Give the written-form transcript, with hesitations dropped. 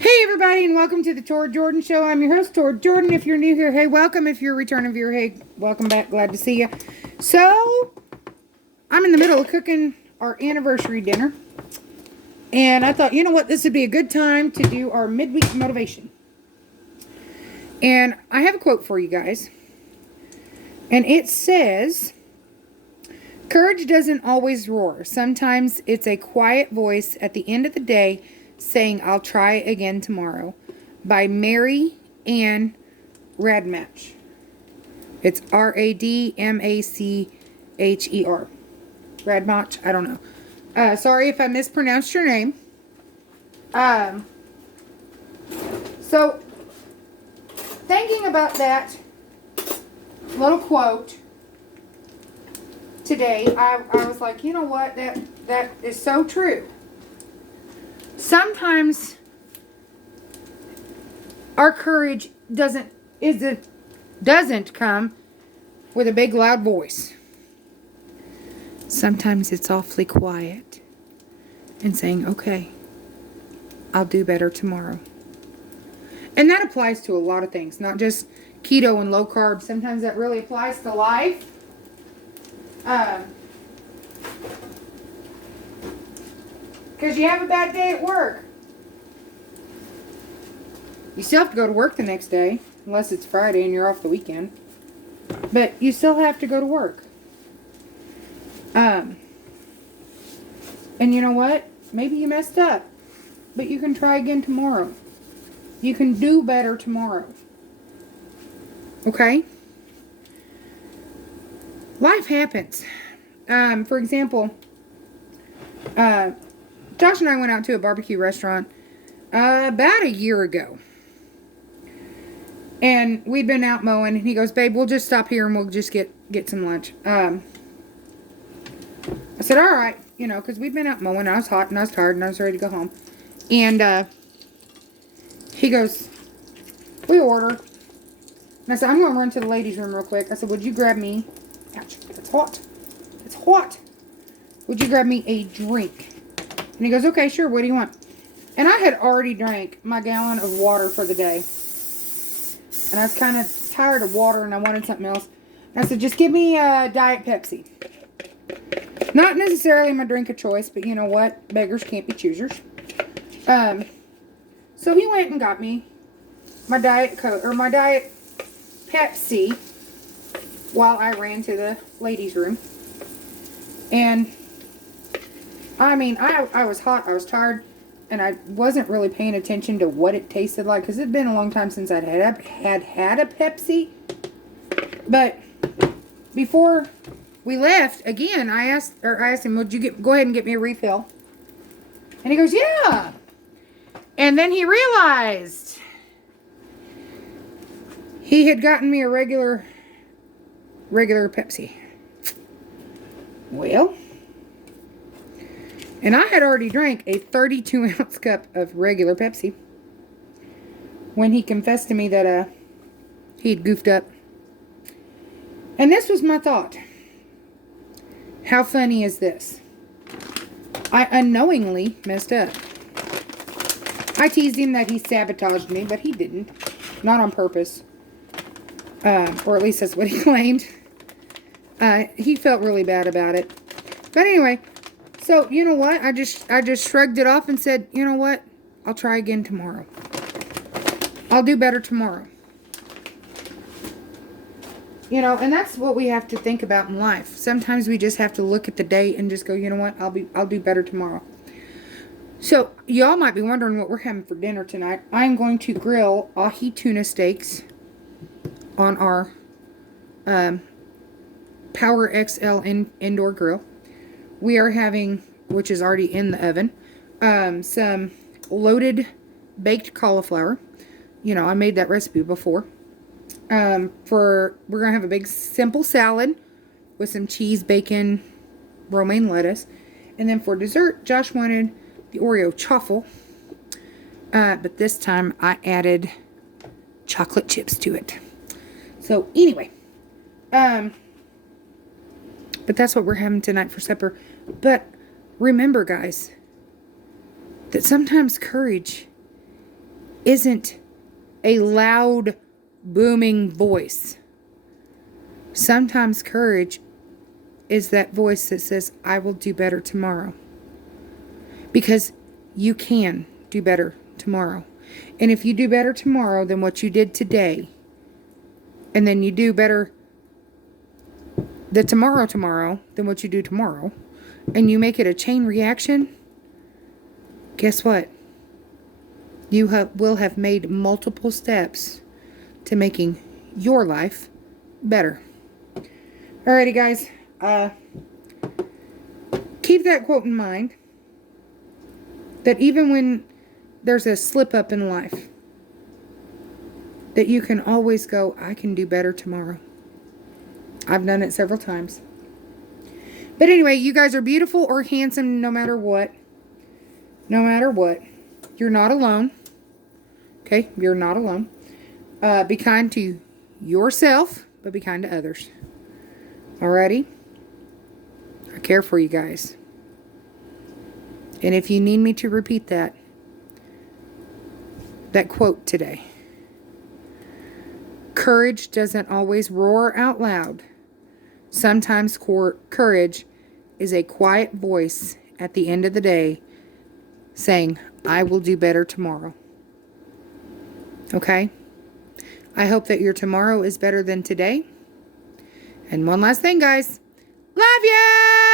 Hey everybody, and welcome to the Tor Jordan Show. I'm your host, Tor Jordan. If you're new here, hey, welcome. If you're a returning viewer, hey, welcome back. Glad to see you. So, I'm in the middle of cooking our anniversary dinner. And I thought, you know what, this would be a good time to do our midweek motivation. And I have a quote for you guys. And it says, "Courage doesn't always roar. Sometimes it's a quiet voice at the end of the day saying, 'I'll try again tomorrow,'" by Mary Ann Radmacher. It's Radmacher. Radmacher, I don't know. Sorry if I mispronounced your name. So, thinking about that little quote today, I was like, you know what, that is so true. Sometimes our courage doesn't come with a big loud voice. Sometimes it's awfully quiet and saying, okay, I'll do better tomorrow. And that applies to a lot of things, not just keto and low carb. Sometimes that really applies to life. Because you have a bad day at work. You still have to go to work the next day, unless it's Friday and you're off the weekend. But you still have to go to work. And you know what? Maybe you messed up. But you can try again tomorrow. You can do better tomorrow. Okay? Life happens. For example, Josh and I went out to a barbecue restaurant about a year ago. And we'd been out mowing, and he goes, "Babe, we'll just stop here and we'll just get some lunch." I said, "All right," because we'd been out mowing. I was hot and I was tired and I was ready to go home. And he goes, "We order." And I said, "I'm going to run to the ladies' room real quick." I said, "Would you grab me," ouch, it's hot. It's hot. "Would you grab me a drink?" And he goes, "Okay, sure. What do you want?" And I had already drank my gallon of water for the day. And I was kind of tired of water and I wanted something else. And I said, "Just give me a Diet Pepsi." Not necessarily my drink of choice, but you know what? Beggars can't be choosers. So he went and got me my Diet Pepsi while I ran to the ladies' room. And I mean, I was hot, I was tired, and I wasn't really paying attention to what it tasted like, because it'd been a long time since I'd had a Pepsi. But before we left, again, I asked him, "Would you go ahead and get me a refill?" And he goes, "Yeah." And then he realized he had gotten me a regular Pepsi. Well, and I had already drank a 32-ounce cup of regular Pepsi when he confessed to me that he'd goofed up. And this was my thought. How funny is this? I unknowingly messed up. I teased him that he sabotaged me, but he didn't. Not on purpose. Or at least that's what he claimed. He felt really bad about it. But anyway, so you know what? I just shrugged it off and said, "You know what? I'll try again tomorrow. I'll do better tomorrow." And that's what we have to think about in life. Sometimes we just have to look at the day and just go, "You know what? I'll do better tomorrow." So, y'all might be wondering what we're having for dinner tonight. I'm going to grill ahi tuna steaks on our Power XL indoor grill. We are having, which is already in the oven, some loaded baked cauliflower. I made that recipe before. We're going to have a big simple salad with some cheese, bacon, romaine lettuce. And then for dessert, Josh wanted the Oreo chaffle. But this time I added chocolate chips to it. So anyway, but that's what we're having tonight for supper. But remember, guys, that sometimes courage isn't a loud, booming voice. Sometimes courage is that voice that says, I will do better tomorrow. Because you can do better tomorrow. And if you do better tomorrow than what you did today, and then you do better the tomorrow than what you do tomorrow, and you make it a chain reaction, guess what? You will have made multiple steps to making your life better. Alrighty, guys. Keep that quote in mind. That even when there's a slip up in life, that you can always go, I can do better tomorrow. I've done it several times. But anyway, you guys are beautiful or handsome no matter what. No matter what. You're not alone. Okay? You're not alone. Be kind to yourself, but be kind to others. Alrighty? I care for you guys. And if you need me to repeat that quote today. Courage doesn't always roar out loud. Sometimes courage is a quiet voice at the end of the day saying, I will do better tomorrow. Okay? I hope that your tomorrow is better than today. And one last thing, guys. Love ya!